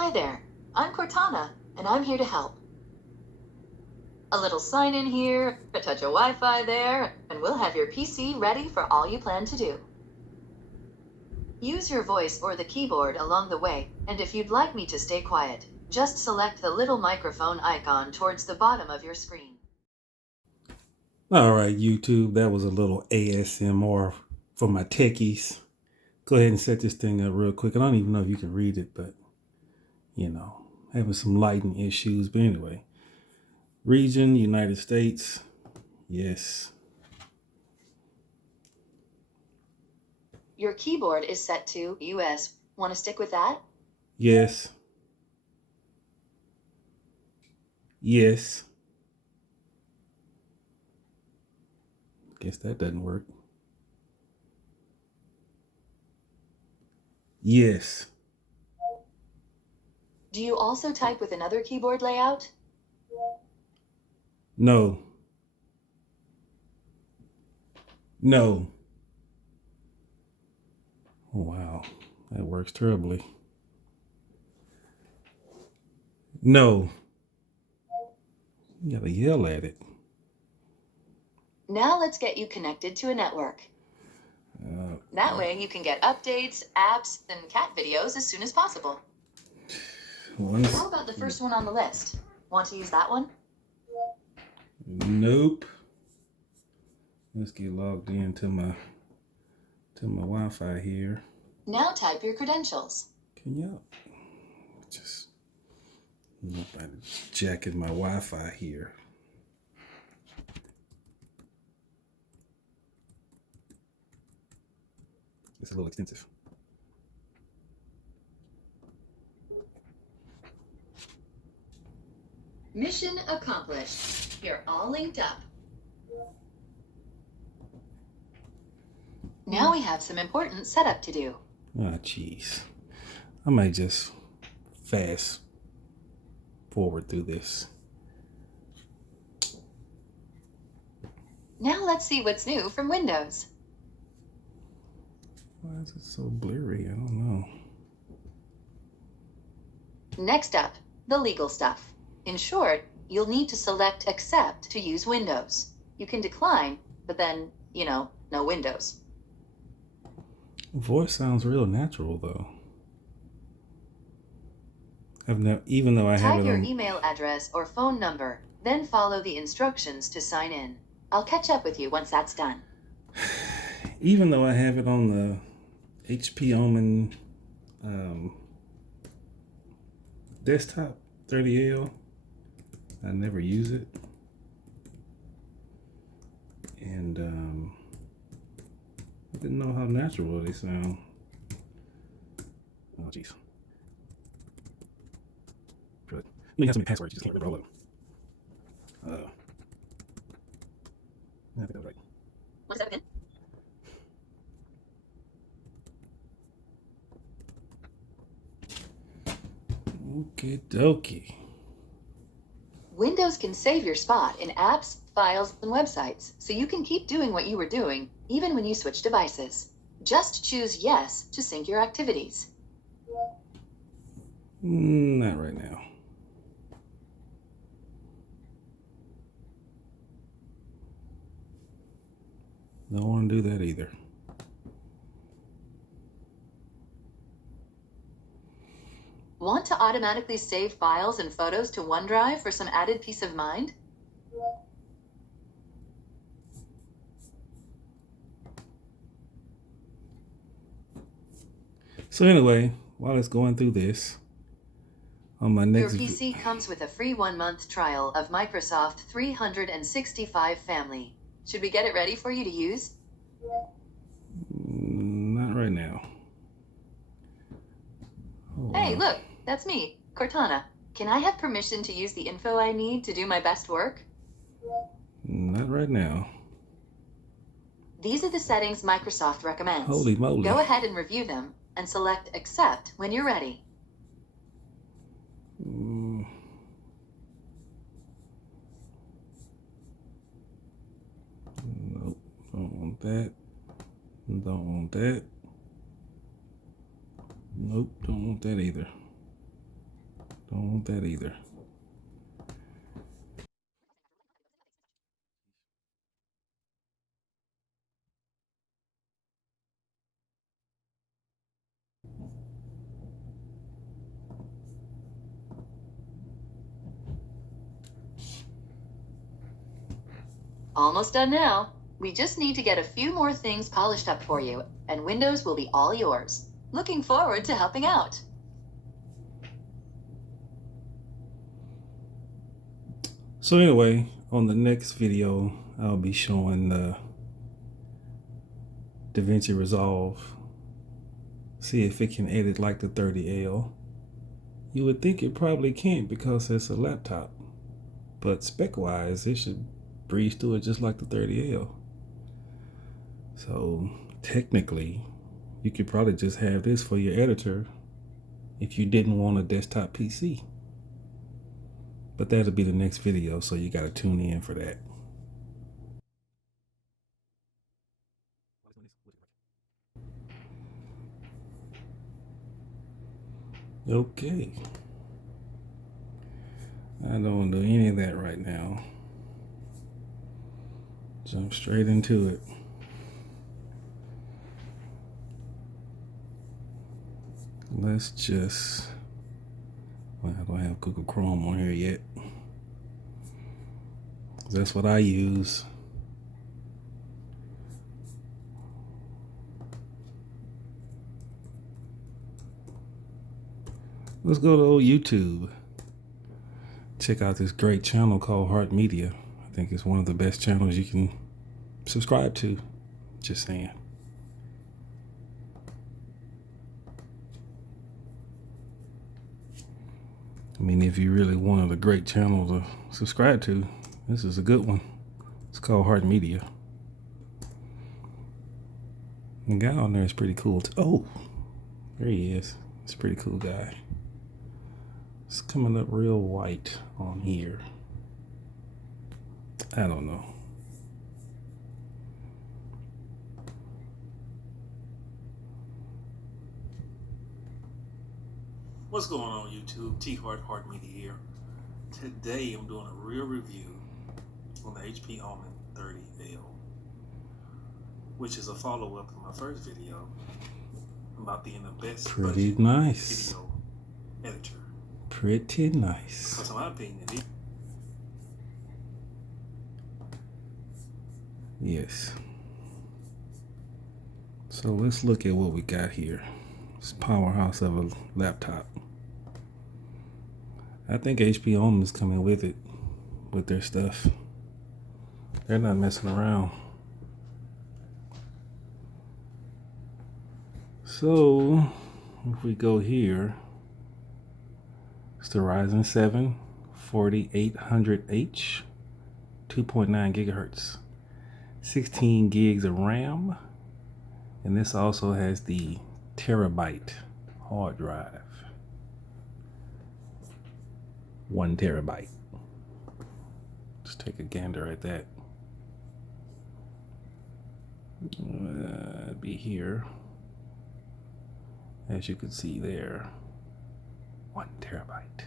Hi there, I'm Cortana, and I'm here to help. A little sign in here, a touch of Wi-Fi there, and we'll have your PC ready for all you plan to do. Use your voice or the keyboard along the way, and if you'd like me to stay quiet, just select the little microphone icon towards the bottom of your screen. All right, YouTube, that was a little ASMR for my techies. Go ahead and set this thing up real quick. I don't even know if you can read it, but, having some lighting issues. But anyway, region, United States, yes. Your keyboard is set to US. Want to stick with that? Yes. Yes. Guess that doesn't work. Yes. Do you also type with another keyboard layout? No. No. Oh, wow. That works terribly. No. You gotta yell at it. Now let's get you connected to a network. That way you can get updates, apps, and cat videos as soon as possible. How about the first one on the list? Want to use that one? Nope. Let's get logged into my Wi-Fi here. Now type your credentials. Can y'all just nobody's jacking my Wi-Fi here. It's a little extensive. Mission accomplished. You're all linked up. Now we have some important setup to do. Ah, jeez. I might just fast forward through this. Now let's see what's new from Windows. Why is it so blurry? I don't know. Next up, the legal stuff. In short, you'll need to select Accept to use Windows. You can decline, but then, no Windows. Voice sounds real natural though. Even though I have Type it your on email address or phone number, then follow the instructions to sign in. I'll catch up with you once that's done. even though I have it on the HP Omen desktop 30L, I never use it. And I didn't know how natural they sound. Oh, jeez. You have so many passwords, you just can't remember all of them. I think that was right. Want to step in? Okie dokie. Windows can save your spot in apps, files, and websites, so you can keep doing what you were doing, even when you switch devices. Just choose Yes to sync your activities. Not right now. Don't want to do that either. Want to automatically save files and photos to OneDrive for some added peace of mind? So anyway, while it's going through this, on my next Your PC comes with a free 1-month trial of Microsoft 365 Family. Should we get it ready for you to use? Not right now. Hey, look, that's me, Cortana. Can I have permission to use the info I need to do my best work? Not right now. These are the settings Microsoft recommends. Holy moly. Go ahead and review them and select Accept when you're ready. Nope, don't want that. Don't want that. Nope, don't want that either. Don't want that either. Almost done now. We just need to get a few more things polished up for you, and Windows will be all yours. Looking forward to helping out. So anyway, on the next video, I'll be showing the DaVinci Resolve. See if it can edit like the 30L. You would think it probably can't because it's a laptop, but spec-wise, it should breeze through it just like the 30L. So technically, you could probably just have this for your editor if you didn't want a desktop PC. But that'll be the next video, so you gotta tune in for that. Okay. I don't do any of that right now. Jump straight into it. Let's just, well, I don't have Google Chrome on here yet. That's what I use. Let's go to old YouTube. Check out this great channel called Hart Media. I think it's one of the best channels you can subscribe to. Just saying. I mean, if you really wanted a great channel to subscribe to, this is a good one. It's called Hart Media. The guy on there is pretty cool too. Oh, there he is. It's a pretty cool guy. It's coming up real white on here. I don't know. What's going on YouTube? Hart Media here. Today I'm doing a real review on the HP Omen 30L, which is a follow-up to my first video about being the best pretty nice video editor. Pretty nice. Because in my opinion, yes. So let's look at what we got here. This powerhouse of a laptop. I think HP Omen is coming with it, with their stuff. They're not messing around. So if we go here, it's the Ryzen 7 4800H, 2.9 gigahertz, 16 gigs of RAM, and this also has the terabyte hard drive. 1 terabyte. Let's take a gander at that. It'd be here, as you can see there. 1 terabyte.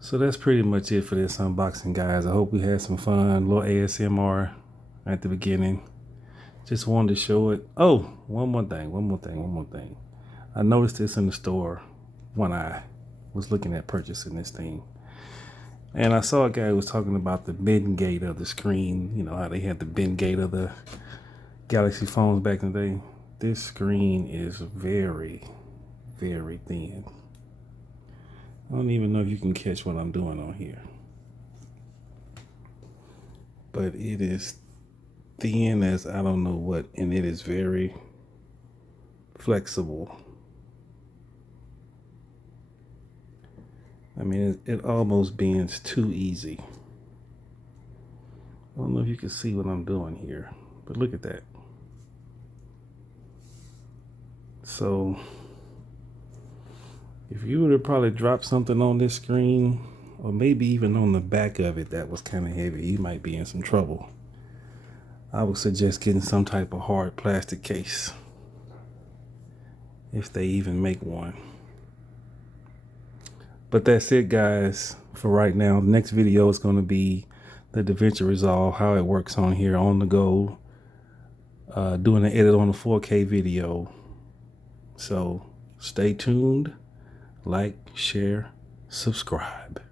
So that's pretty much it for this unboxing, guys. I hope we had some fun. A little ASMR at the beginning. Just wanted to show it. Oh, one more thing. I noticed this in the store when I was looking at purchasing this thing. And I saw a guy who was talking about the bend gate of the screen. You know how they had the bend gate of the Galaxy phones back in the day. This screen is very, very thin. I don't even know if you can catch what I'm doing on here. But it is thin as I don't know what, and it is very flexible. I mean, it almost bends too easy. I don't know if you can see what I'm doing here, but look at that. So if you would have probably dropped something on this screen, or maybe even on the back of it that was kind of heavy, you might be in some trouble. I would suggest getting some type of hard plastic case, if they even make one. But that's it, guys, for right now. The next video is going to be the DaVinci Resolve, how it works on here on the go, doing an edit on a 4K video. So stay tuned, like, share, subscribe.